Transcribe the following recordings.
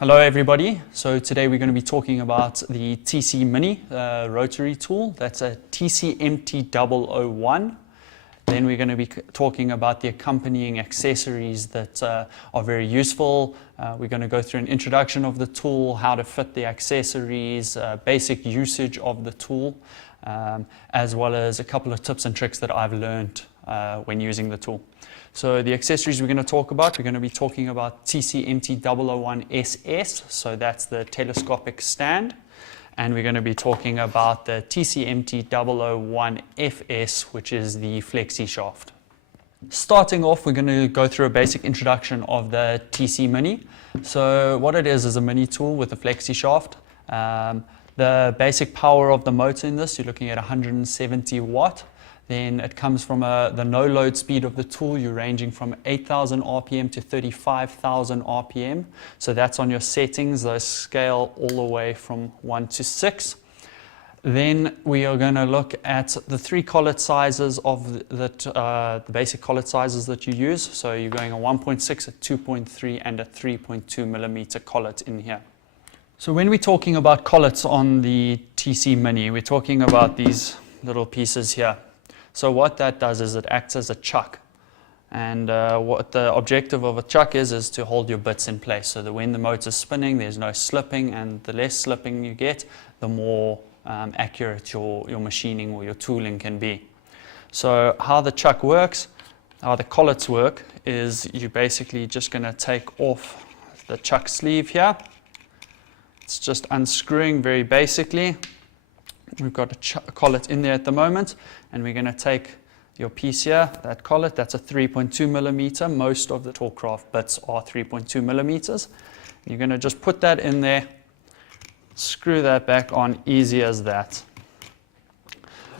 Hello everybody. So today we're going to be talking about the TC Mini Rotary tool. That's a TCMT001. Then we're going to be talking about the accompanying accessories that are very useful. We're going to go through an introduction of the tool, how to fit the accessories, basic usage of the tool, as well as a couple of tips and tricks that I've learned when using the tool. So the accessories we're going to talk about, we're going to be talking about TCMT001SS, so that's the telescopic stand. And we're going to be talking about the TCMT001FS, which is the flexi shaft. Starting off, we're going to go through a basic introduction of the TC Mini. So what it is a mini tool with a flexi shaft. The basic power of the motor in this, you're looking at 170 watt. Then it comes from the no load speed of the tool. You're ranging from 8,000 RPM to 35,000 RPM. So that's on your settings. Those scale all the way from 1 to 6. Then we are going to look at the three collet sizes of the basic collet sizes that you use. So you're going a 1.6, a 2.3 and a 3.2 millimeter collet in here. So when we're talking about collets on the TC Mini, we're talking about these little pieces here. So what that does is it acts as a chuck, and what the objective of a chuck is to hold your bits in place so that when the motor's spinning there's no slipping, and the less slipping you get, the more accurate your machining or your tooling can be. So how the chuck works, how the collets work, is you're basically just going to take off the chuck sleeve here. It's just unscrewing very basically. We've got a collet in there at the moment, and we're going to take your piece here, that collet, that's a 3.2 millimeter. Most of the Tork bits are 3.2 millimeters. You're going to just put that in there, screw that back on, easy as that.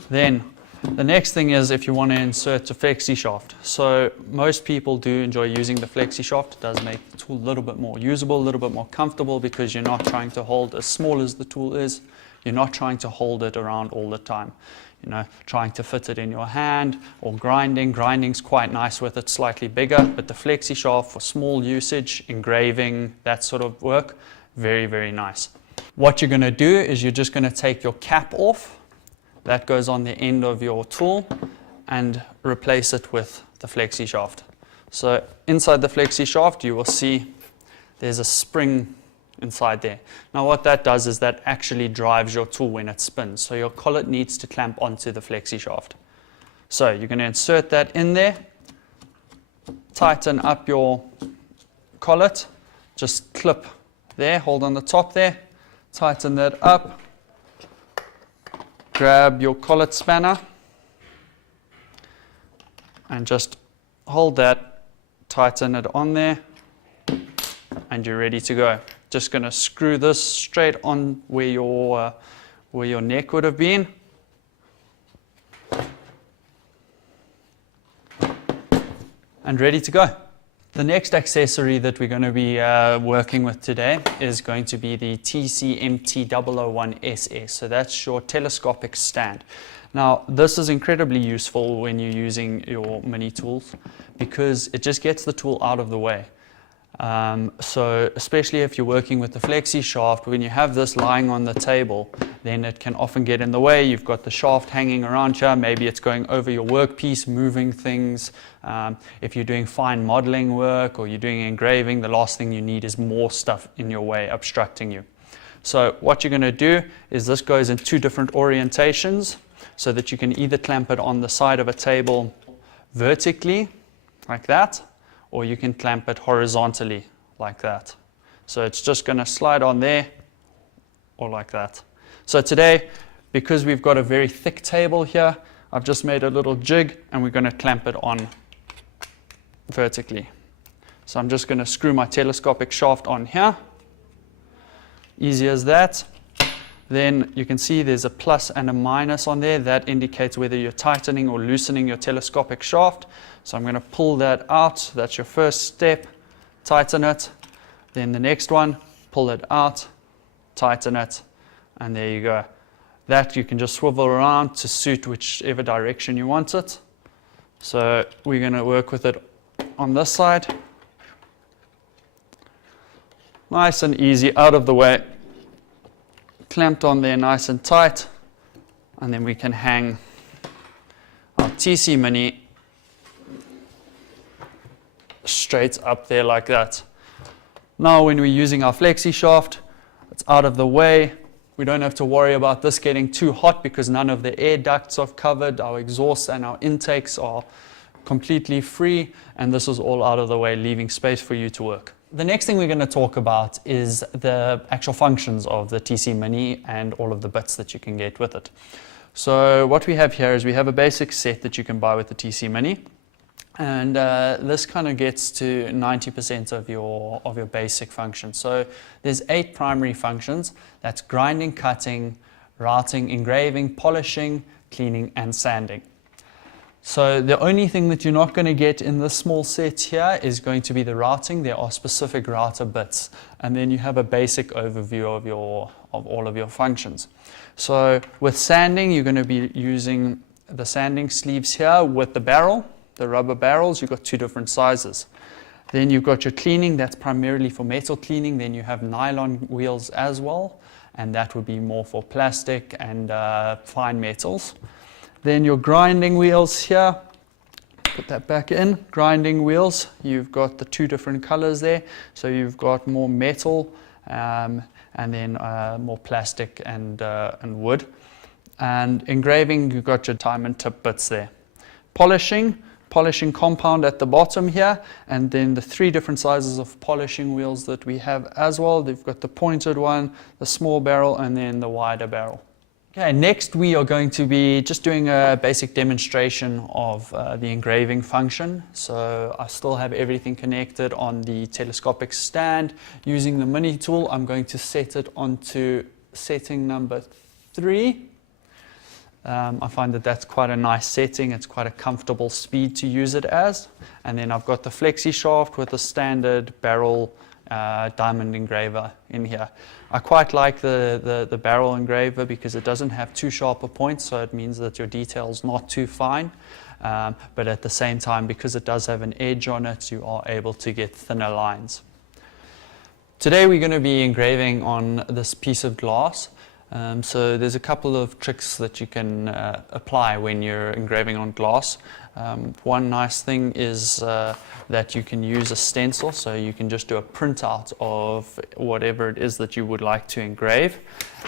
Then the next thing is if you want to insert a flexi shaft. So most people do enjoy using the flexi shaft. It does make the tool a little bit more usable, a little bit more comfortable, because you're not trying to hold as small as the tool is. You're not trying to hold it around all the time, trying to fit it in your hand or grinding. Grinding's quite nice with it slightly bigger, but the flexi shaft for small usage, engraving, that sort of work, very, very nice. What you're going to do is you're just going to take your cap off, that goes on the end of your tool, and replace it with the flexi shaft. So inside the flexi shaft you will see there's a spring inside there. Now what that does is that actually drives your tool when it spins. So your collet needs to clamp onto the flexi shaft. So you're going to insert that in there, tighten up your collet, just clip there, hold on the top there, tighten that up, grab your collet spanner and just hold that, tighten it on there, and you're ready to go. Just going to screw this straight on where your neck would have been. And ready to go. The next accessory that we're going to be working with today is going to be the TCMT001SS. So that's your telescopic stand. Now this is incredibly useful when you're using your mini tools, because it just gets the tool out of the way. So especially if you're working with the flexi shaft, when you have this lying on the table, then it can often get in the way. You've got the shaft hanging around here, maybe it's going over your workpiece, moving things. If you're doing fine modeling work or you're doing engraving, the last thing you need is more stuff in your way, obstructing you. So what you're going to do is this goes in two different orientations, so that you can either clamp it on the side of a table vertically, like that, or you can clamp it horizontally like that. So it's just going to slide on there or like that. So today, because we've got a very thick table here, I've just made a little jig and we're going to clamp it on vertically. So I'm just going to screw my telescopic shaft on here. Easy as that. Then you can see there's a plus and a minus on there. That indicates whether you're tightening or loosening your telescopic shaft. So I'm going to pull that out. That's your first step. Tighten it. Then the next one, pull it out, tighten it, and there you go. That you can just swivel around to suit whichever direction you want it. So we're going to work with it on this side. Nice and easy, out of the way. Clamped on there nice and tight. And then we can hang our TC Mini straight up there like that. Now when we're using our flexi shaft, it's out of the way. We don't have to worry about this getting too hot because none of the air ducts are covered. Our exhausts and our intakes are completely free, and this is all out of the way, leaving space for you to work. The next thing we're going to talk about is the actual functions of the TC Mini and all of the bits that you can get with it. So what we have here is we have a basic set that you can buy with the TC Mini, and this kind of gets to 90% of your basic functions. So there's 8 primary functions. That's grinding, cutting, routing, engraving, polishing, cleaning, and sanding. So the only thing that you're not going to get in this small set here is going to be the routing. There are specific router bits, and then you have a basic overview of all of your functions. So with sanding, you're going to be using the sanding sleeves here with the barrel, the rubber barrels. You've got 2 different sizes. Then you've got your cleaning, that's primarily for metal cleaning. Then you have nylon wheels as well, and that would be more for plastic and fine metals. Then your grinding wheels here, put that back in, grinding wheels, you've got the 2 different colors there. So you've got more metal and then more plastic and wood. And engraving, you've got your diamond tip bits there. Polishing compound at the bottom here, and then the 3 different sizes of polishing wheels that we have as well. They've got the pointed one, the small barrel, and then the wider barrel. Okay, next we are going to be just doing a basic demonstration of the engraving function. So I still have everything connected on the telescopic stand. Using the mini tool, I'm going to set it onto setting number 3. I find that that's quite a nice setting. It's quite a comfortable speed to use it as. And then I've got the flexi shaft with a standard barrel diamond engraver in here. I quite like the barrel engraver because it doesn't have too sharp a point, so it means that your detail's not too fine. But at the same time, because it does have an edge on it, you are able to get thinner lines. Today we're going to be engraving on this piece of glass. So there's a couple of tricks that you can apply when you're engraving on glass. One nice thing is that you can use a stencil, so you can just do a printout of whatever it is that you would like to engrave.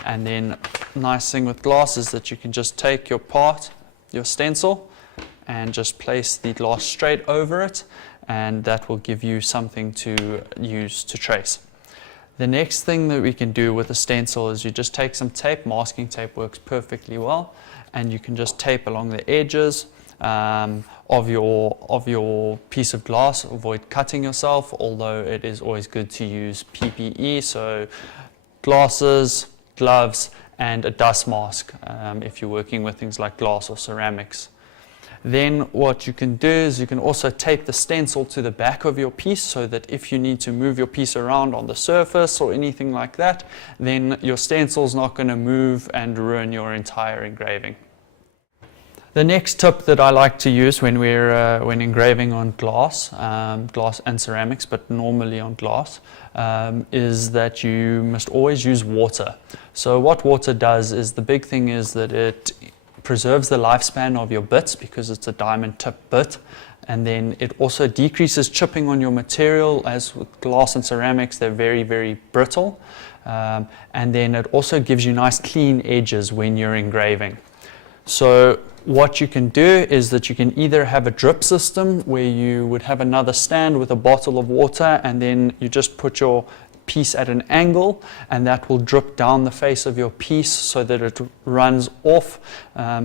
And then nice thing with glass is that you can just take your part, your stencil, and just place the glass straight over it, and that will give you something to use to trace. The next thing that we can do with a stencil is you just take some tape. Masking tape works perfectly well, and you can just tape along the edges of your piece of glass. Avoid cutting yourself, although it is always good to use PPE, so glasses, gloves, and a dust mask if you're working with things like glass or ceramics. Then what you can do is you can also tape the stencil to the back of your piece, so that if you need to move your piece around on the surface or anything like that, then your stencil's not going to move and ruin your entire engraving. The next tip that I like to use when when engraving on glass, glass and ceramics, but normally on glass, is that you must always use water. So what water does is, the big thing is that it preserves the lifespan of your bits because it's a diamond tip bit, and then it also decreases chipping on your material. As with glass and ceramics, they're very, very brittle, and then it also gives you nice clean edges when you're engraving. So what you can do is that you can either have a drip system where you would have another stand with a bottle of water, and then you just put your piece at an angle, and that will drip down the face of your piece so that it runs off.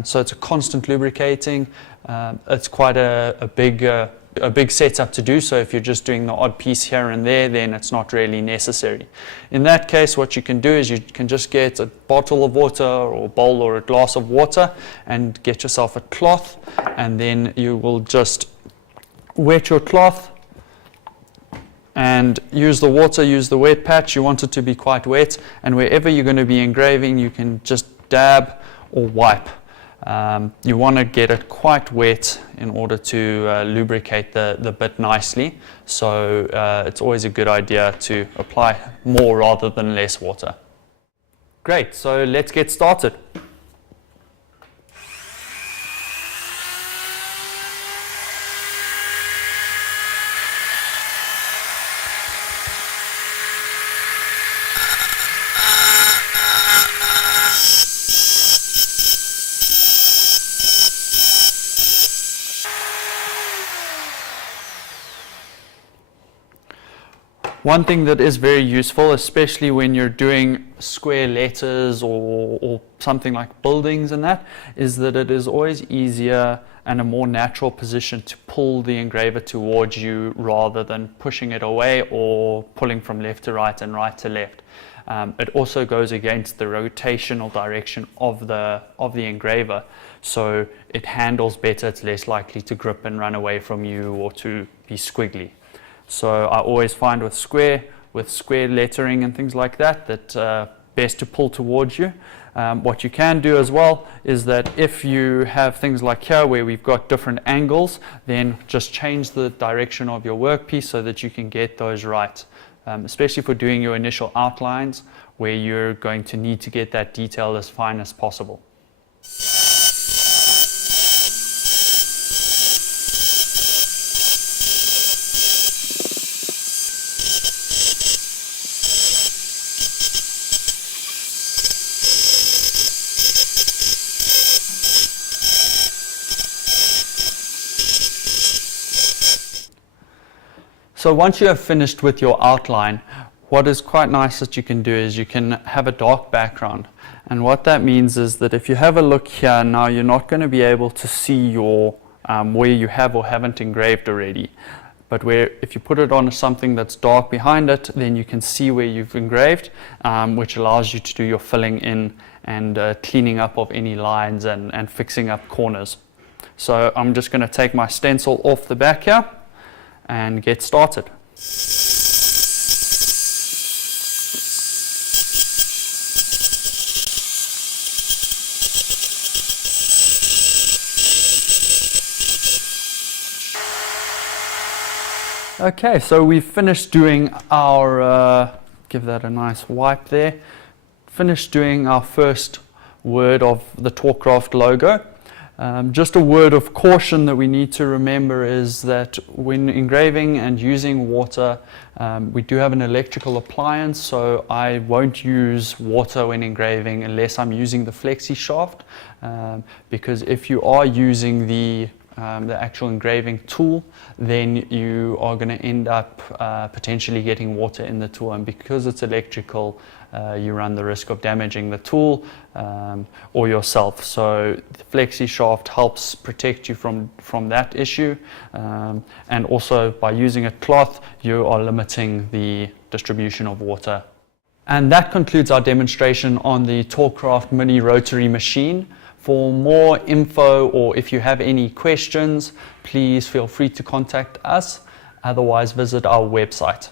So it's a constant lubricating. It's quite a big setup to do, so if you're just doing the odd piece here and there, then it's not really necessary. In that case, what you can do is you can just get a bottle of water or a bowl or a glass of water and get yourself a cloth, and then you will just wet your cloth and use the water, use the wet patch. You want it to be quite wet, and wherever you're going to be engraving, you can just dab or wipe. You want to get it quite wet in order to lubricate the bit nicely. So it's always a good idea to apply more rather than less water. Great, so let's get started. One thing that is very useful, especially when you're doing square letters or something like buildings and that, is that it is always easier and a more natural position to pull the engraver towards you rather than pushing it away or pulling from left to right and right to left. It also goes against the rotational direction of the engraver, so it handles better. It's less likely to grip and run away from you or to be squiggly. So I always find with square lettering and things like that, best to pull towards you. What you can do as well is that if you have things like here where we've got different angles, then just change the direction of your workpiece so that you can get those right, especially for doing your initial outlines where you're going to need to get that detail as fine as possible. So once you have finished with your outline, what is quite nice that you can do is you can have a dark background. And what that means is that if you have a look here now, you're not going to be able to see your where you have or haven't engraved already. But if you put it on something that's dark behind it, then you can see where you've engraved, which allows you to do your filling in and cleaning up of any lines and fixing up corners. So I'm just going to take my stencil off the back here and get started. Okay, so we've finished doing our, give that a nice wipe there, finished doing our first word of the Tork logo. Just a word of caution that we need to remember is that when engraving and using water, we do have an electrical appliance, so I won't use water when engraving unless I'm using the flexi shaft, because if you are using the actual engraving tool, then you are going to end up potentially getting water in the tool, and because it's electrical, you run the risk of damaging the tool or yourself. So the flexi shaft helps protect you from that issue, and also by using a cloth you are limiting the distribution of water. And that concludes our demonstration on the Tork Mini Rotary machine. For more info or if you have any questions, please feel free to contact us. Otherwise, visit our website.